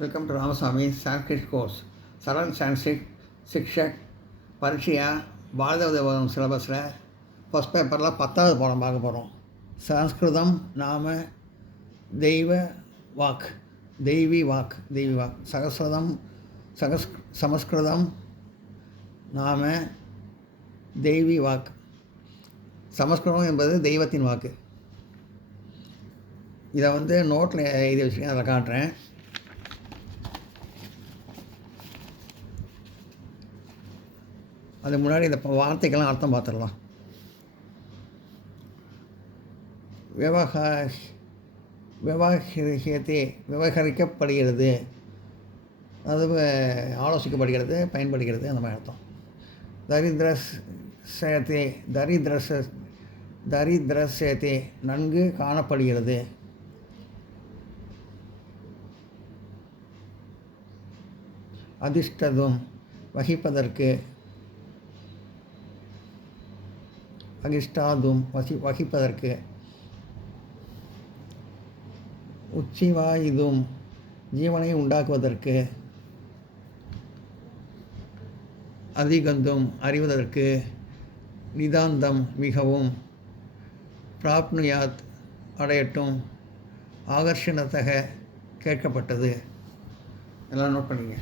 Welcome to Ramasamy Sanskrit course. சரள் சான்ஸ்கிரிட் சிக்ஷக் பரீட்சையா பாரத உதயம் சிலபஸில் ஃபஸ்ட் பேப்பரில் 10வது பாடம் பார்க்க போகிறோம். சம்ஸ்கிருதம் நாம தெய்வ வாக் தெய்வி வாக் சகஸ்கிருதம் சமஸ்கிருதம் நாம தெய்வி வாக். சமஸ்கிருதம் என்பது தெய்வத்தின் வாக்கு. இதை நோட்டில் எழுதி வச்சுருக்கேன், அதில் காட்டுறேன். அது முன்னாடி இந்த வார்த்தைக்கெல்லாம் அர்த்தம் பார்த்துடலாம். விவகரிக்கப்படுகிறது, அது ஆலோசிக்கப்படுகிறது, பயன்படுகிறது, அந்த மாதிரி அர்த்தம். தரித்திரசேதே நன்கு காணப்படுகிறது. அதிஷ்டதும் வகிப்பதற்கு, அகிஷ்டாதும் வகிப்பதற்கு. உச்சிவாயுதும் ஜீவனை உண்டாக்குவதற்கு. அதிகந்தும் அறிவதற்கு. நிதாந்தம் மிகவும். பிராப்னுயாத் அடையட்டும். ஆகர்ஷணத்தக கேட்கப்பட்டது. எல்லாம் நோட் பண்ணிங்க.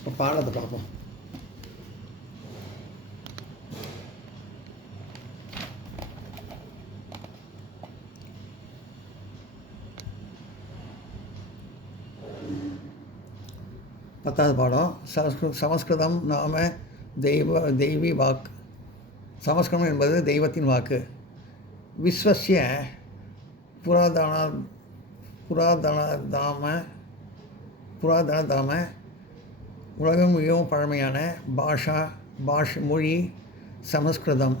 இப்போ பாடத்தை பார்ப்போம். பத்தாவது பாடம். சமஸ்கிருதம் நாம தெய்வி வாக். சமஸ்கிருதம் என்பது தெய்வத்தின் வாக்கு. விஸ்வஸ்ய புராதனதாம உலகம் மிகவும் பழமையான மொழி சம்ஸ்கிருதம்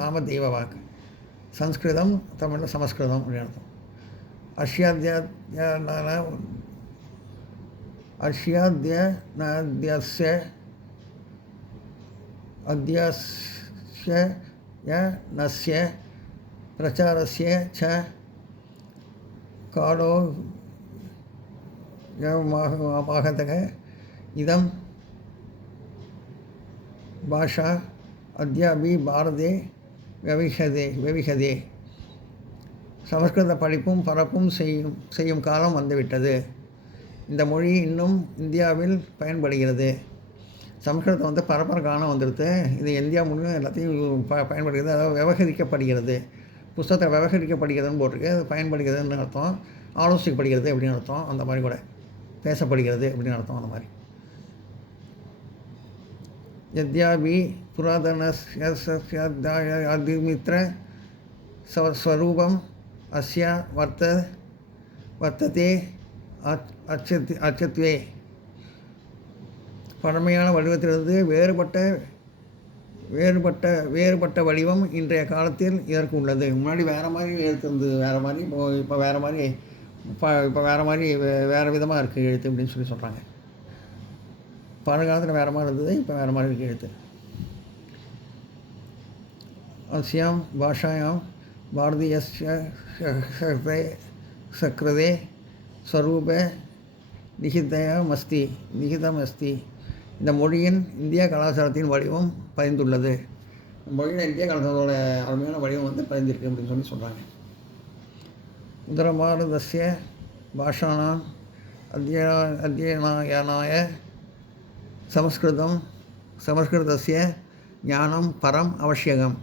நாம தெய்வ வாக்கு. சம்ஸ்கிருதம் தமிழில் சமஸ்கிருதம் அப்படின்னு அர்த்தம். அத்யஸ்ய பிரச்சாரஸ்ய ச காடோ மாகதக இதம் பாஷா அத்யாபி பாரதே வெவிகதே. சமஸ்கிருத படிப்பும் பரப்பும் செய்யும் காலம் வந்துவிட்டது. இந்த மொழி இன்னும் இந்தியாவில் பயன்படுகிறது. சமஸ்கிருதம் பரப்புற காலம் வந்துடுது. இது இந்தியா முழுவதும் எல்லாத்தையும் பயன்படுகிறது. அதாவது விவகரிக்கப்படுகிறது. புஸ்தகத்தை விவகரிக்கப்படுகிறதுன்னு போட்டிருக்கு. அது பயன்படுகிறதுன்னு அர்த்தம். ஆலோசிக்கப்படுகிறது அப்படின்னு அர்த்தம். அந்த மாதிரி கூட பேசப்படுகிறது அப்படின்னு அர்த்தம். அந்த மாதிரி யத்யாபி புராதனஸ்யதிமித்ர ஸ்வரூபம் அஸ்ய வர்த்ததே அச்சத்வே. பழமையான வடிவத்திலிருந்து வேறுபட்ட வடிவம் இன்றைய காலத்தில் இதற்கு உள்ளது. முன்னாடி வேறு மாதிரி எழுத்து இருந்தது, வேறு மாதிரி. இப்போ வேறு மாதிரி வேறு விதமாக இருக்குது எழுத்து அப்படின்னு சொல்கிறாங்க. பழங்காலத்தில் வேறு மாதிரி இருந்தது, இப்போ வேறு மாதிரி இருக்குது எழுத்து. अस्यां भाषायां भारतीयस्य सकृते ஸ்வரூப நிகிதமஸ்தி. இந்த மொழியின் இந்திய கலாச்சாரத்தின் வடிவம் பதிந்துள்ளது. மொழியில் இந்திய கலாச்சாரத்தோட அருமையான வடிவம் வந்து பதிந்திருக்கு அப்படின்னு சொல்கிறாங்க. உத்தரபாரதஸ்ய பாஷாணாம் அத்தியனாய சமஸ்கிருதஸ்ய ஞானம் பரம் அவசியகம்.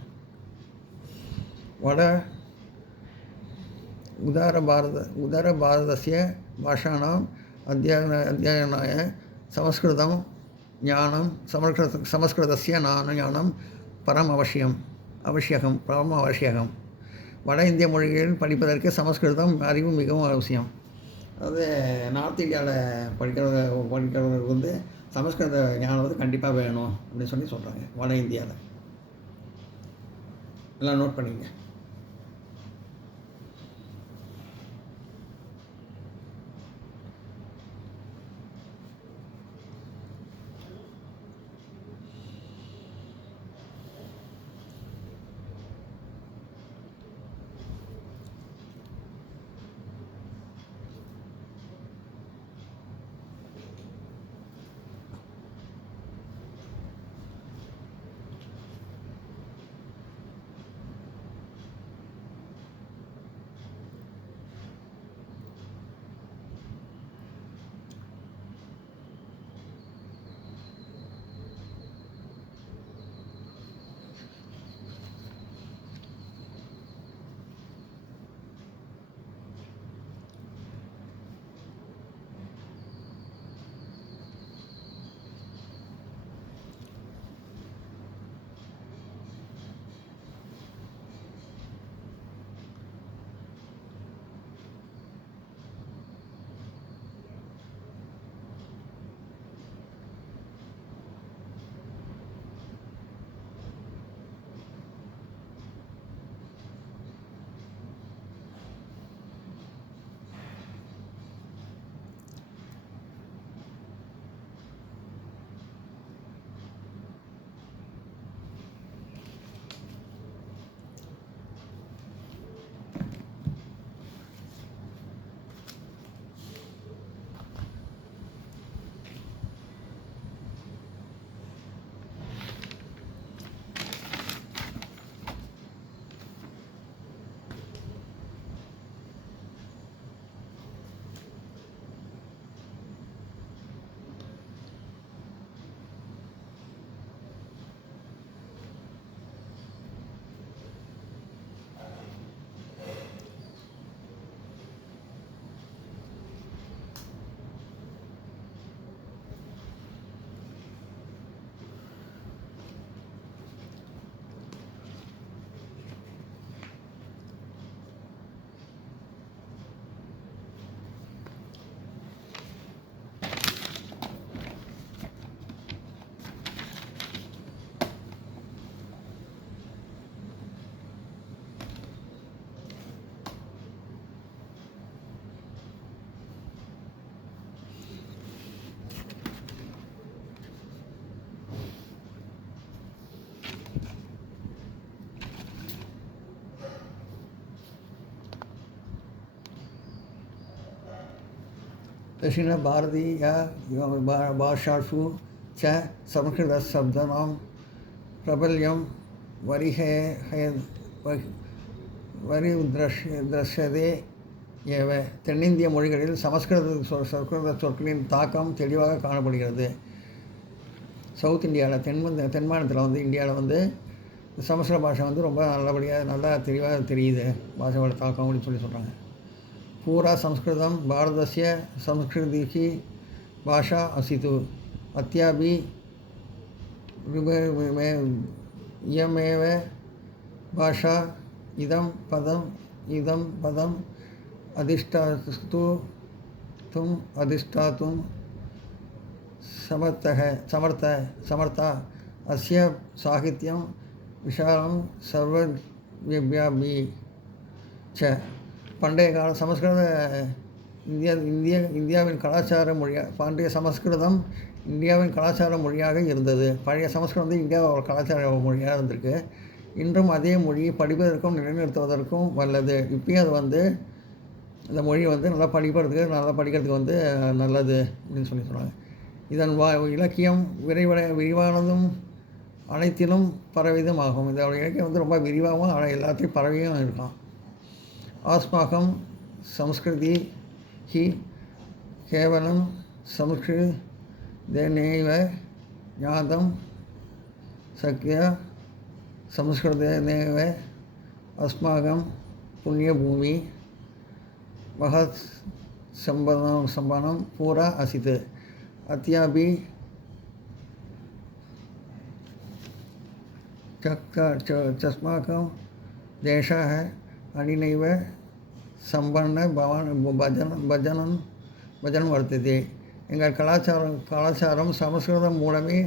உதரபாரதஸ்ய பாஷாணாம் அத்தியனாய சமஸ்கிருதம் ஞானம் சமஸ்கிருதஸ்ய ஞானம் பரம் பரம் அவசியகம். வட இந்திய மொழிகளில் படிப்பதற்கு சமஸ்கிருதம் அறிவு மிகவும் அவசியம். அதாவது நார்த் இந்தியாவில் படிக்கிறவங்களுக்கு வந்து சமஸ்கிருத ஞானம் வந்து கண்டிப்பாக வேணும் அப்படின்னு சொல்கிறாங்க. வட இந்தியாவில் எல்லாம் நோட் பண்ணிங்க. दक्षिणभारतीय भाषासु च संस्कृतशब्दानां प्राबल्यं दृश्यते एव. தென்னிந்திய மொழிகளில் சமஸ்கிருத சொற்களின் தாக்கம் தெளிவாக காணப்படுகிறது. சவுத் இந்தியாவில் தென் மாநிலத்தில் வந்து இந்தியாவில் வந்து சமஸ்கிருத பாஷை வந்து ரொம்ப நல்லா தெளிவாக தெரியுது பாஷையோட தாக்கம் அப்படின்னு சொல்கிறாங்க. पूरा संस्कृतं भारतस्य संस्कृतिः भाषा असीतु अद्यापि इयमेव भाषा इदं पदम् अधिष्ठातुं समर्था अस्य साहित्यं विशालं सर्वव्यापी च. பண்டைய கால சமஸ்கிருத இந்தியாவின் கலாச்சார மொழியாக பண்டைய சமஸ்கிருதம் இந்தியாவின் கலாச்சார மொழியாக இருந்தது. பழைய சமஸ்கிருதம் வந்து இந்தியாவோட கலாச்சார மொழியாக இருந்திருக்கு. இன்றும் அதே மொழியை படிப்பதற்கும் நிலைநிறுத்துவதற்கும் வல்லது. இப்பயும் அது வந்து இந்த மொழி வந்து நல்லா படிக்கிறதுக்கு வந்து நல்லது அப்படின்னு சொன்னாங்க. இதன் இலக்கியம் விரிவானதும் அனைத்திலும் பரவிதும் ஆகும். இதோட இலக்கியம் வந்து ரொம்ப விரிவாகவும் எல்லாத்தையும் பரவியும் இருக்கும். ஆஸ்மாகம் சம்ஸ்கிருதி ஹி கேவலம் संस्कृतेनैव ज्ञातं शक्य संस्कृतेनैव अस्माकं पुण्यभूमि महत् सम्पन्नं पूरा आसीत् अद्यापि अस्माकं देशः अनेनैव सम्पन्नं भजनं वर्तते. எங்கள் கலாச்சாரம் சமஸ்கிருதம் மூலமே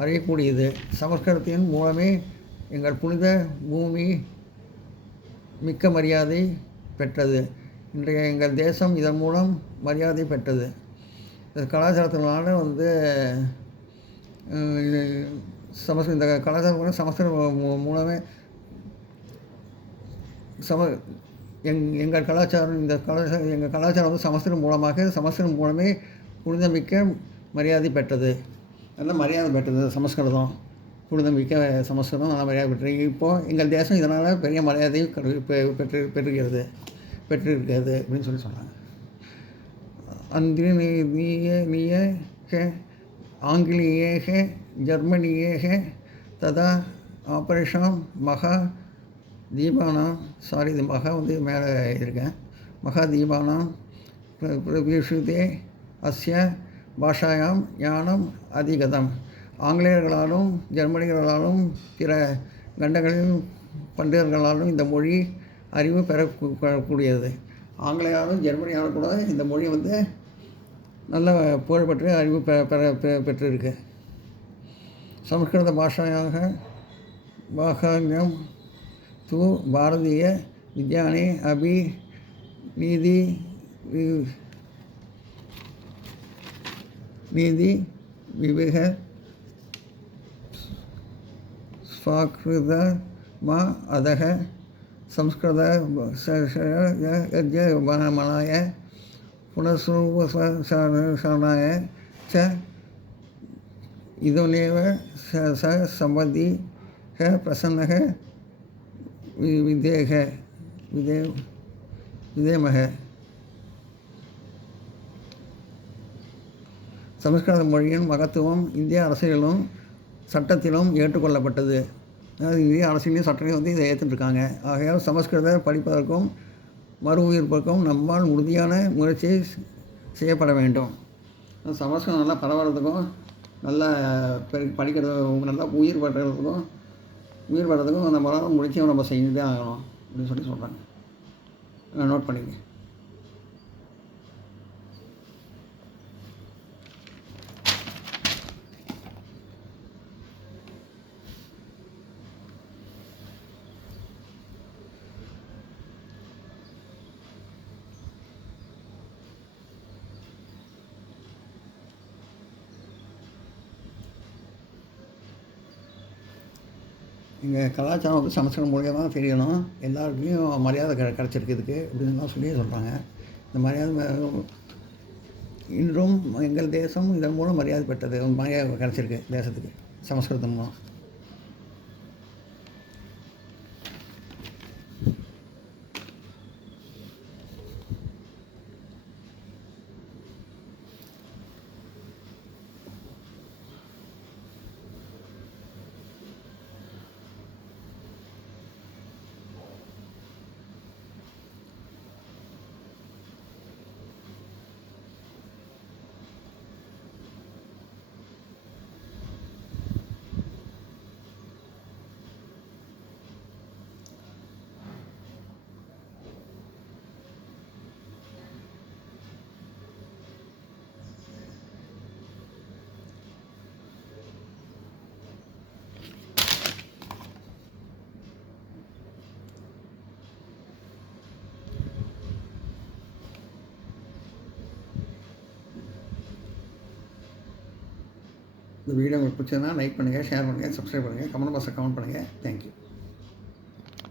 அறியக்கூடியது. சமஸ்கிருதத்தின் மூலமே எங்கள் புனித பூமி மிக்க மரியாதை பெற்றது. இன்றைய எங்கள் தேசம் இதன் மூலம் மரியாதை பெற்றது. இந்த கலாச்சாரத்தினால வந்து இந்த கலாச்சாரம் சமஸ்கிருதம் மூலமே எங்கள் கலாச்சாரம் எங்கள் கலாச்சாரம் வந்து சமஸ்கிருதம் மூலமே புனிதமிக்க மரியாதை பெற்றது. நல்ல மரியாதை பெற்றது சமஸ்கிருதம். புனிதமிக்க சமஸ்கிருதம் நல்ல மரியாதை பெற்றது. இப்போது எங்கள் தேசம் இதனால் பெரிய மரியாதை பெற்றிருக்கிறது அப்படின்னு சொன்னாங்க. அந்திரீய ஆங்கிலேய ஜெர்மனியேக ததா ஆபரேஷன் மகா தீபானாம் இது மகா வந்து மேலே இருக்கேன். மகா தீபானாம் பிரவிஷுதே அஸ்ய பாஷாயாம் ஞானம் அதிகதம். ஆங்கிலேயர்களாலும் ஜெர்மனிகளாலும் பிற கண்டங்களின் பண்டிதர்களாலும் இந்த மொழி அறிவு பெறக்கூடியது. ஆங்கிலேயராலும் ஜெர்மனியாலும் கூட இந்த மொழி வந்து நல்ல புகழ்பெற்று அறிவு பெற்றிருக்கு. சமஸ்கிருத பாஷாயம் தூ பாரதிய வித்யானே அபி நீதி விவேக ஸ்வாக்ருத மா அதக சம்ஸ்கிருத மனாய புனசூபசனாய ச இதுனேவ சம்பதி பிரசன்னக விதேமக. சமஸ்கிருத மொழியின் மகத்துவம் இந்திய அரசியலிலும் சட்டத்திலும் ஏற்றுக்கொள்ளப்பட்டது. அதாவது இந்திய அரசியலையும் சட்டத்தையும் வந்து இதை ஏற்றுட்டுருக்காங்க. ஆகையால் சமஸ்கிருத படிப்பதற்கும் மறு உயிர்ப்புக்கும் நம்மால் உறுதியான முயற்சி செய்யப்பட வேண்டும். சமஸ்கிருதம் நல்லா பரவுறதுக்கும் நல்லா படிக்கிறதுக்கும் நல்லா உயிர் பெறதுக்கும் நம்மளால் முயற்சியும் நம்ம செஞ்சுட்டே ஆகணும் அப்படின்னு சொல்கிறாங்க. நோட் பண்ணிக்க. எங்கள் கலாச்சாரம் வந்து சமஸ்கிருதம் மூலியமாக தான் தெரியணும். எல்லாருக்குமே மரியாதை கிடச்சிருக்கு இதுக்கு அப்படின்னு சொல்லி சொல்கிறாங்க. இந்த மரியாதை இன்றும் எங்கள் தேசம் இதன் மூலம் மரியாதை பெற்றது. மரியாதை கிடச்சிருக்கு தேசத்துக்கு சமஸ்கிருதம் மூலம். இந்த வீடியோ உங்களுக்கு பிடிச்சதுன்னா லைக் பண்ணுங்கள், ஷேர் பண்ணுங்கள், சப்ஸ்கிரைப் பண்ணுங்கள், கமெண்ட் பாக்ஸில் கமெண்ட் பண்ணுங்கள். தேங்க்யூ.